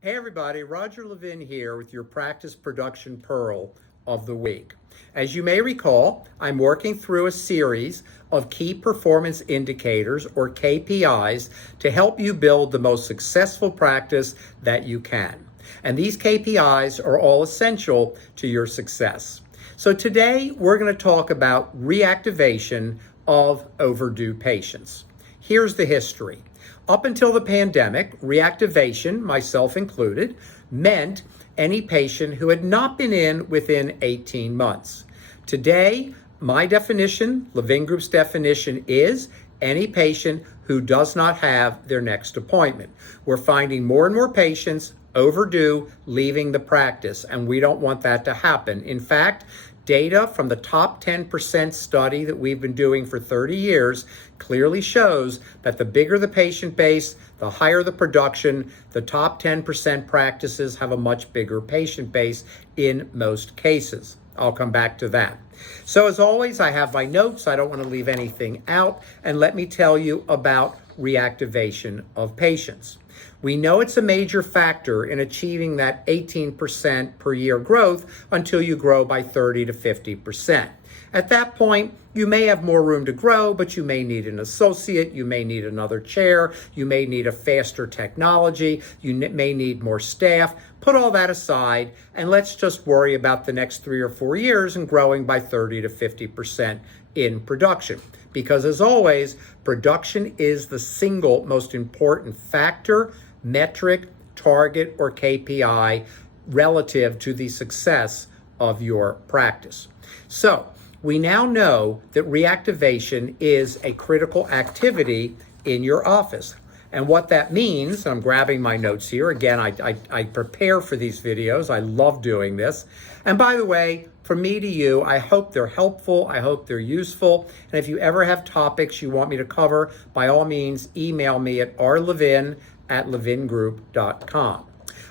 Hey everybody, Roger Levin here with your Practice Production Pearl of the Week. As you may recall, I'm working through a series of key performance indicators or KPIs to help you build the most successful practice that you can. And these KPIs are all essential to your success. So today we're going to talk about reactivation of overdue patients. Here's the history. Up until the pandemic, reactivation, myself included, meant any patient who had not been in within 18 months. Today, my definition, Levin Group's definition, is any patient who does not have their next appointment. We're finding more and more patients overdue leaving the practice, and we don't want that to happen. In fact, data from the top 10% study that we've been doing for 30 years clearly shows that the bigger the patient base, the higher the production. The top 10% practices have a much bigger patient base in most cases. I'll come back to that. So as always, I have my notes. I don't want to leave anything out. And let me tell you about reactivation of patients. We know it's a major factor in achieving that 18% per year growth until you grow by 30 to 50%. At that point, you may have more room to grow, but you may need an associate, you may need another chair, you may need a faster technology, you may need more staff. Put all that aside, and let's just worry about the next 3 or 4 years and growing by 30 to 50% in production. Because as always, production is the single most important factor, metric, target, or KPI relative to the success of your practice. So we now know that reactivation is a critical activity in your office. And what that means, I'm grabbing my notes here. Again, I prepare for these videos. I love doing this. And by the way, from me to you, I hope they're helpful. I hope they're useful. And if you ever have topics you want me to cover, by all means, email me at rlevin@levingroup.com.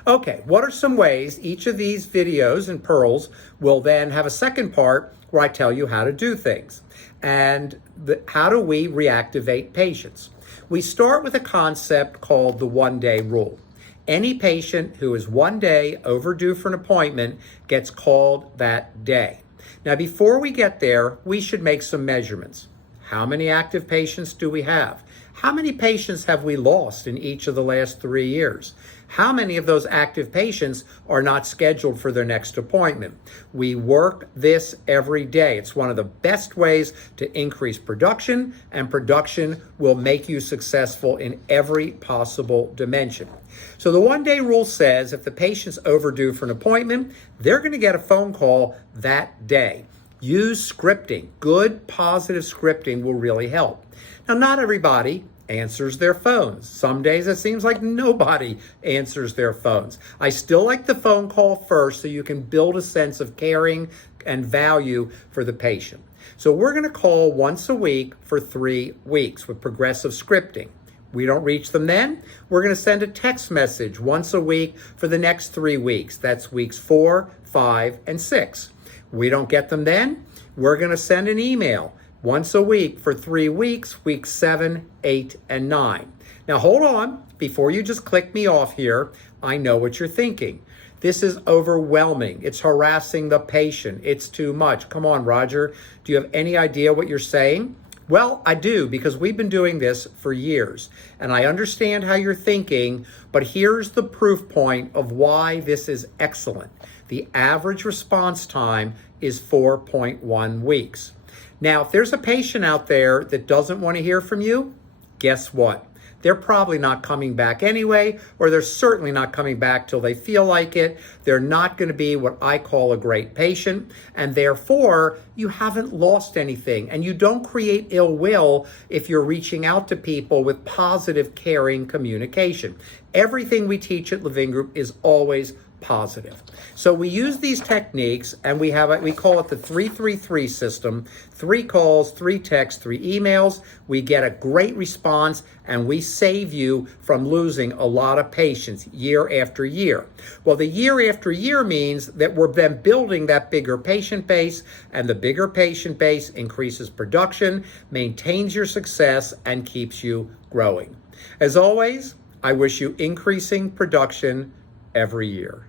Okay, what are some ways each of these videos and pearls will then have a second part where I tell you how to do things and how do we reactivate patients? We start with a concept called the one-day rule. Any patient who is 1 day overdue for an appointment gets called that day. Now, before we get there, we should make some measurements. How many active patients do we have? How many patients have we lost in each of the last 3 years? How many of those active patients are not scheduled for their next appointment? We work this every day. It's one of the best ways to increase production, and production will make you successful in every possible dimension. So the one-day rule says if the patient's overdue for an appointment, they're going to get a phone call that day. Use scripting. Good, positive scripting will really help. Now, not everybody answers their phones. Some days it seems like nobody answers their phones. I still like the phone call first so you can build a sense of caring and value for the patient. So we're going to call once a week for 3 weeks with progressive scripting. We don't reach them then, we're going to send a text message once a week for the next 3 weeks. That's weeks 4, 5, and 6. We don't get them then, we're going to send an email once a week for 3 weeks, weeks 7, 8, and 9. Now hold on, before you just click me off here, I know what you're thinking. This is overwhelming. It's harassing the patient. It's too much. Come on, Roger. Do you have any idea what you're saying? Well, I do, because we've been doing this for years, and I understand how you're thinking, but here's the proof point of why this is excellent. The average response time is 4.1 weeks. Now, if there's a patient out there that doesn't want to hear from you, guess what? They're probably not coming back anyway, or they're certainly not coming back till they feel like it. They're not going to be what I call a great patient, and therefore you haven't lost anything, and you don't create ill will if you're reaching out to people with positive, caring communication. Everything we teach at Levin Group is always positive. So we use these techniques, and we call it the 3-3-3 system. 3 calls, 3 texts, 3 emails. We get a great response, and we save you from losing a lot of patients year after year. Well, the year after year means that we're then building that bigger patient base, and the bigger patient base increases production, maintains your success, and keeps you growing. As always, I wish you increasing production every year.